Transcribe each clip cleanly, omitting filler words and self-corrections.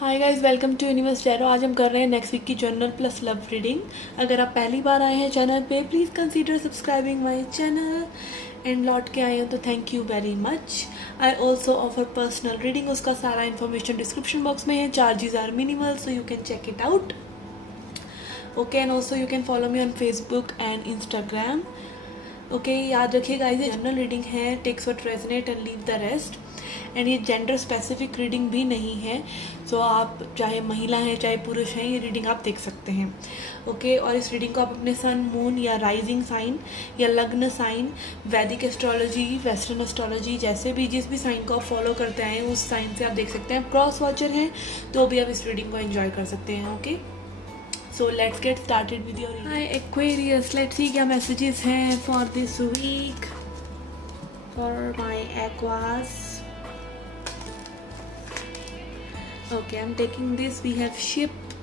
Hi guys, welcome to Universe Tarot. आज हम कर रहे हैं नेक्स्ट वीक की जर्नल प्लस लव रीडिंग। अगर आप पहली बार आए हैं चैनल पे, please consider subscribing my channel. And लौट के आए हो तो thank you very much. I also offer personal reading, उसका सारा इन्फॉर्मेशन डिस्क्रिप्शन बॉक्स में है। Charges are minimal, so you can check it out. Okay, and also you can follow me on Facebook and Instagram. Okay, याद रखिएगा ये general reading है, takes what resonate and leave the rest. And ये gender specific reading भी नहीं है, सो आप चाहे महिला हैं चाहे पुरुष हैं, ये रीडिंग आप देख सकते हैं। ओके, और इस रीडिंग को आप अपने सन, मून या राइजिंग साइन या लग्न साइन, वैदिक एस्ट्रोलॉजी, वेस्टर्न एस्ट्रोलॉजी, जैसे भी जिस भी साइन को आप फॉलो करते हैं उस साइन से आप देख सकते हैं। क्रॉस वॉचर हैं तो भी आप इस रीडिंग को एंजॉय कर सकते हैं। Okay, so let's get started with your reading. Hi Aquarius, let's see क्या मैसेजेस हैं for this week for my Aquas. Okay, I'm taking this. We have ship,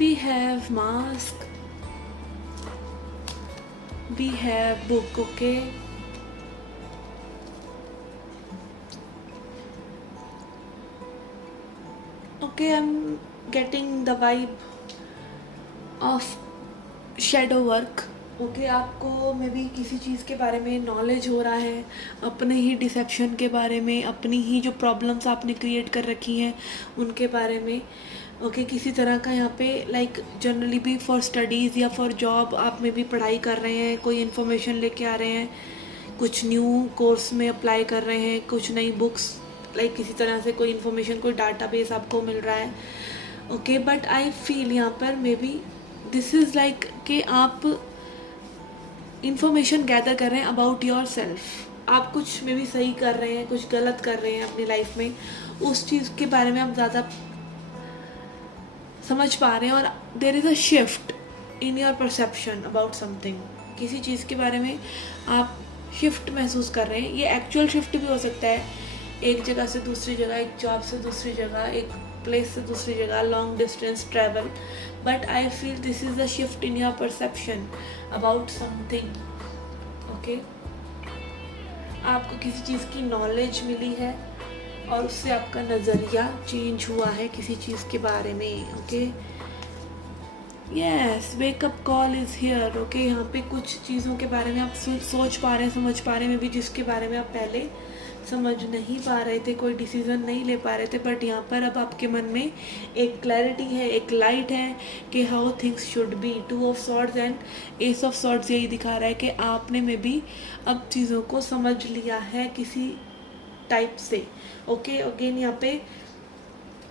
we have mask, we have book. Okay, I'm getting the vibe of shadow work. Okay, आपको may be किसी चीज़ के बारे में knowledge हो रहा है, अपने ही dissipation के बारे में, अपनी ही जो प्रॉब्लम्स आपने क्रिएट कर रखी हैं उनके बारे में। ओके, किसी तरह का यहाँ पे लाइक जनरली भी फॉर स्टडीज़ या फॉर जॉब आप में भी पढ़ाई कर रहे हैं, कोई इन्फॉर्मेशन लेके आ रहे हैं, कुछ न्यू कोर्स में अप्लाई कर रहे हैं, कुछ नई बुक्स, लाइक किसी तरह से कोई इन्फॉर्मेशन, कोई डाटाबेस आपको मिल रहा है। ओके, बट आई फील यहाँ पर may be this is like कि आप इंफॉर्मेशन गैदर कर रहे हैं अबाउट योर सेल्फ। आप कुछ में भी सही कर रहे हैं, कुछ गलत कर रहे हैं अपनी लाइफ में, उस चीज़ के बारे में आप ज़्यादा समझ पा रहे हैं और there is a shift in your perception about something. किसी चीज़ के बारे में आप शिफ्ट महसूस कर रहे हैं। ये एक्चुअल शिफ्ट भी हो सकता है, एक जगह से दूसरी जगह, एक जॉब से दूसरी जगह, एक प्लेस से दूसरी जगह, long distance travel. But I feel this is a shift in your perception about something. Okay, आपको किसी चीज़ की नॉलेज मिली है और उससे आपका नज़रिया चेंज हुआ है किसी चीज़ के बारे में। Okay, yes, wake up call is here. Okay, यहाँ पे कुछ चीज़ों के बारे में आप सोच पा रहे हैं, समझ पा रहे हैं, मे बी जिसके बारे में आप पहले समझ नहीं पा रहे थे, कोई डिसीज़न नहीं ले पा रहे थे, बट यहाँ पर अब आपके मन में एक क्लैरिटी है, एक लाइट है कि how things should be. 2 of swords and S of swords यही दिखा रहा है कि आपने में भी अब चीज़ों को समझ लिया है किसी टाइप से। ओके, अगेन यहाँ पे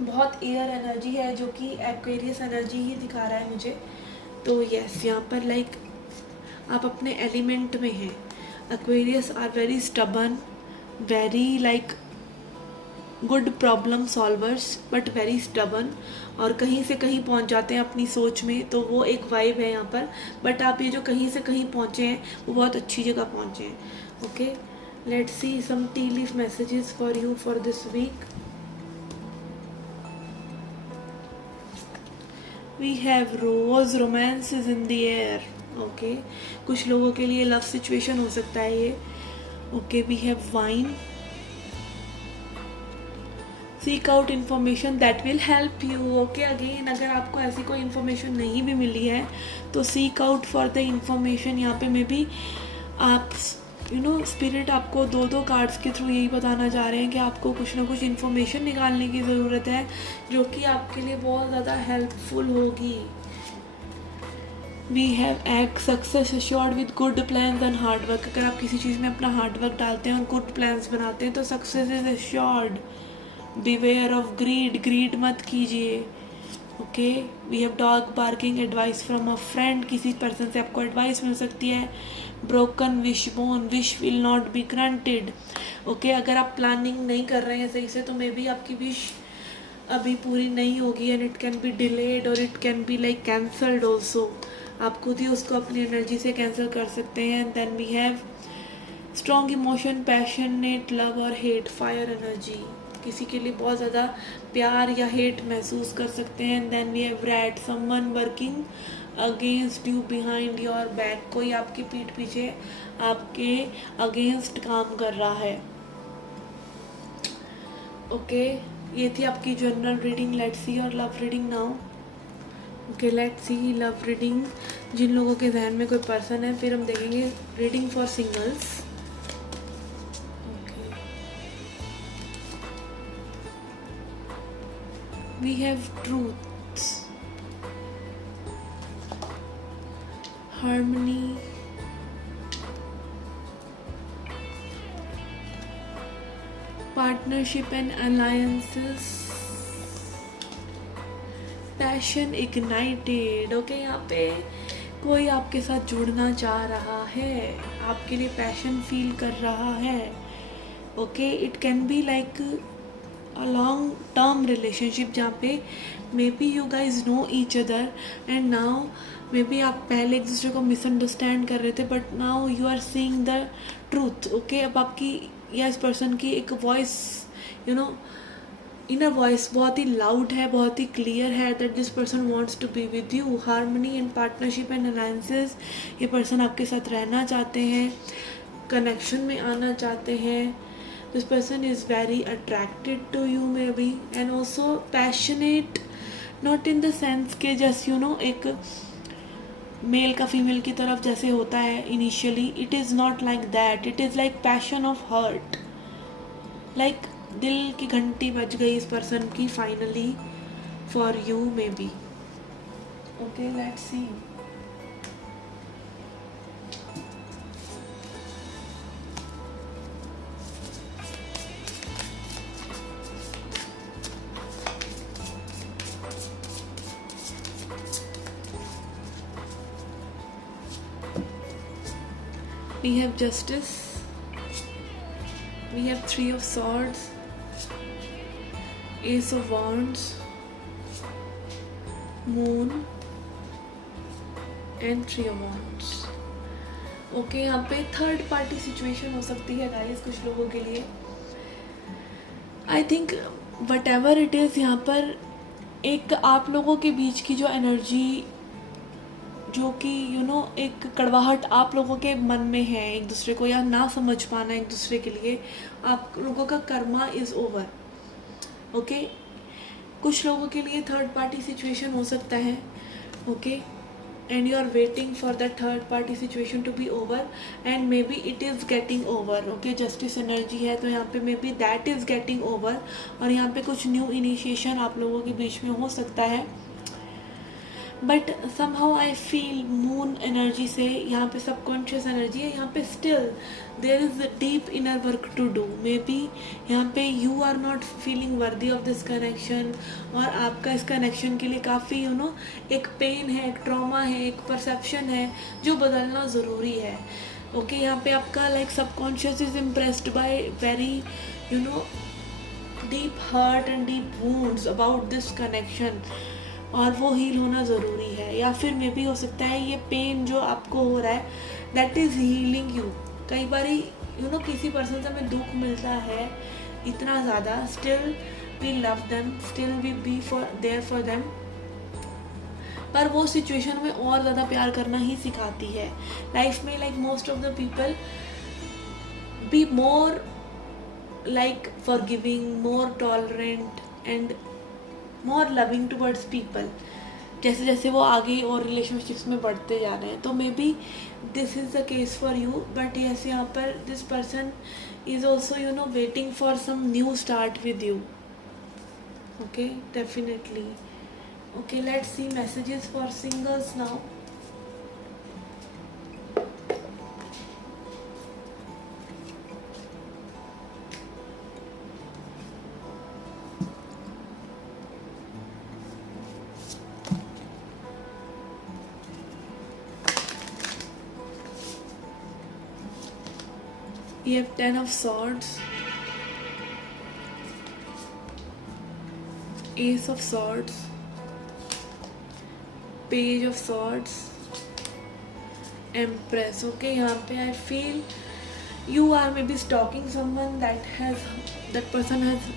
बहुत एयर एनर्जी है जो कि एक्वेरियस एनर्जी ही दिखा रहा है मुझे। तो यस, यहाँ पर लाइक आप अपने एलिमेंट में हैं। Aquarius are very stubborn, very like good problem solvers, but very stubborn, और कहीं से कहीं पहुंच जाते हैं अपनी सोच में। तो वो एक वाइब है यहाँ पर। बट आप ये जो कहीं से कहीं पहुंचे हैं वो बहुत अच्छी जगह पहुंचे हैं। Okay, let's see some tea leaf messages for you for this week. We have rose, romance is in the air. Okay, कुछ लोगों के लिए लव सिचुएशन हो सकता है ये। Okay, we have wine, seek out information that will help you. Okay, again अगर आपको ऐसी कोई इन्फॉर्मेशन नहीं भी मिली है तो seek out for the information. यहाँ पे मे बी आप स्पिरिट आपको 2 कार्ड्स के थ्रू यही बताना चाह रहे हैं कि आपको कुछ ना कुछ इन्फॉर्मेशन निकालने की ज़रूरत है जो कि आपके लिए बहुत ज़्यादा हेल्पफुल होगी। We have act success assured with good plans and hard work. अगर आप किसी चीज़ में अपना हार्ड वर्क डालते हैं और गुड प्लान्स बनाते हैं तो success is assured. Beware of greed, greed मत कीजिए। Okay, we have dog barking, advice from a friend, किसी पर्सन से आपको एडवाइस मिल सकती है। Broken wishbone, wish will not be granted. Okay, अगर आप प्लानिंग नहीं कर रहे हैं सही से तो मे बी आपकी विश अभी पूरी नहीं होगी and it can be delayed और it can be like cancelled also. आप खुद ही उसको अपनी एनर्जी से कैंसिल कर सकते हैं। And then we have strong emotion, passionate love और हेट, फायर एनर्जी, किसी के लिए बहुत ज़्यादा प्यार या हेट महसूस कर सकते हैं। And then we have rat, someone working against you behind your back, कोई आपकी पीठ पीछे आपके अगेंस्ट काम कर रहा है। ओके, ये थी आपकी general reading. Let's see your love reading now. Okay, let's see love reading. जिन लोगों के जहन में कोई पर्सन है, फिर हम देखेंगे reading for singles. Okay, we have truths, harmony, partnership and alliances, passion ignited. Okay, यहाँ पे कोई आपके साथ जुड़ना चाह रहा है, आपके लिए पैशन फील कर रहा है. Okay, it can be like a long term relationship जहाँ पे maybe you guys know each other and now maybe आप पहले एक दूसरे को मिसअंडरस्टैंड कर रहे थे, but now you are seeing the truth. Okay, अब आपकी या इस पर्सन की एक voice, you know, inner voice बहुत ही लाउड है, बहुत ही क्लियर है that this person wants to be with you. Harmony and partnership and alliances, ये पर्सन आपके साथ रहना चाहते हैं, कनेक्शन में आना चाहते हैं. This person is very attracted to you maybe, and also passionate, not in the sense के जस्ट यू नो एक मेल का फीमेल की तरफ जैसे होता है initially. It is not like that. It is like passion of heart, like दिल की घंटी बज गई इस पर्सन की finally for you maybe. Okay, let's see. We have justice, we have three of swords, ace of wands, moon and three of wands. Okay, यहाँ पे third party situation हो सकती है गाइस कुछ लोगों के लिए. I think what ever it is, यहाँ पर एक आप लोगों के बीच की जो एनर्जी, जो कि यू नो एक कड़वाहट आप लोगों के मन में है एक दूसरे को, या ना समझ पाना एक दूसरे के लिए, आप लोगों का कर्मा इज़ ओवर. ओके, कुछ लोगों के लिए थर्ड पार्टी सिचुएशन हो सकता है. Okay, and you are waiting for that third party situation to be over, and maybe it is getting over. Okay, justice energy है तो यहाँ पे maybe that is getting over, और यहाँ पे कुछ न्यू इनिशिएशन आप लोगों के बीच में हो सकता है. But somehow I feel moon energy से यहाँ पे सबकॉन्शियस एनर्जी है, यहाँ पे still there is deep inner work to do. Maybe यहाँ पे you are not feeling worthy of this connection, और आपका इस कनेक्शन के लिए काफ़ी यू नो एक पेन है, एक ट्रॉमा है, एक परसेप्शन है जो बदलना ज़रूरी है. ओके, यहाँ पे आपका like subconscious is impressed by very you know deep hurt and deep wounds about this connection, और वो हील होना ज़रूरी है. या फिर मे बी हो सकता है ये पेन जो आपको हो रहा है दैट इज़ हीलिंग यू. कई बार यू नो किसी पर्सन से हमें दुख मिलता है इतना ज़्यादा, still we love them, still we be for there for them, पर वो सिचुएशन हमें और ज़्यादा प्यार करना ही सिखाती है. लाइफ में like most of the people be more like forgiving, more tolerant and more loving towards people, जैसे जैसे वो आगे और रिलेशनशिप्स में बढ़ते जा रहे हैं. तो maybe this is the case for you, but yes यहाँ पर this person is also you know waiting for some new start with you. Okay, definitely. Okay, let's see messages for singles now. We have 10 of swords, ace of swords, page of swords, empress. Okay, यहाँ पे I feel you are maybe stalking someone that person has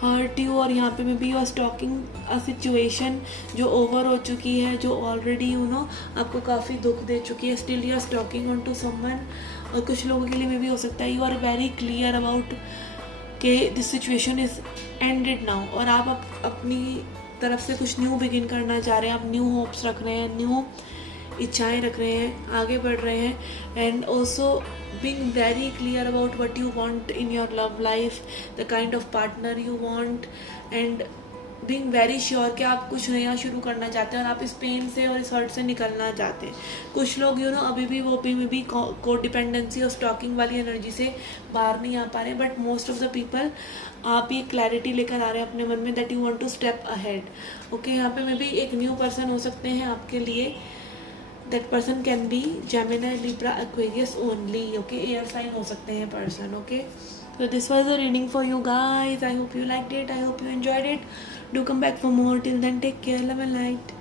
hurt you, और यहाँ पे maybe you are stalking a situation जो over हो चुकी है, जो already you know आपको काफ़ी दुख दे चुकी है. Still you are stalking onto someone. और कुछ लोगों के लिए मे भी हो सकता है you are very clear about कि this situation is ended now, और आप अपनी तरफ से कुछ न्यू बिगिन करना चाह रहे हैं, आप न्यू होप्स रख रहे हैं, न्यू इच्छाएं रख रहे हैं, आगे बढ़ रहे हैं. And also being very clear about what you want in your love life, the kind of partner you want, and being very sure कि आप कुछ नया शुरू करना चाहते हैं और आप इस पेन से और इस हर्ट से निकलना चाहते हैं. कुछ लोग अभी भी वो भी को डिपेंडेंसी और स्टॉकिंग वाली एनर्जी से बाहर नहीं आ पा रहे, but most of the people आप ये क्लैरिटी लेकर आ रहे हैं अपने मन में that you want to step ahead. Okay, यहाँ पे मे बी एक न्यू पर्सन हो सकते हैं आपके लिए. That person can be Gemini, Libra, Aquarius only. Okay, air sign हो सकते हैं person. Okay, so this was the reading for you guys. I hope you liked it. I hope you enjoyed it. Do come back for more. Till then, take care. Love and light.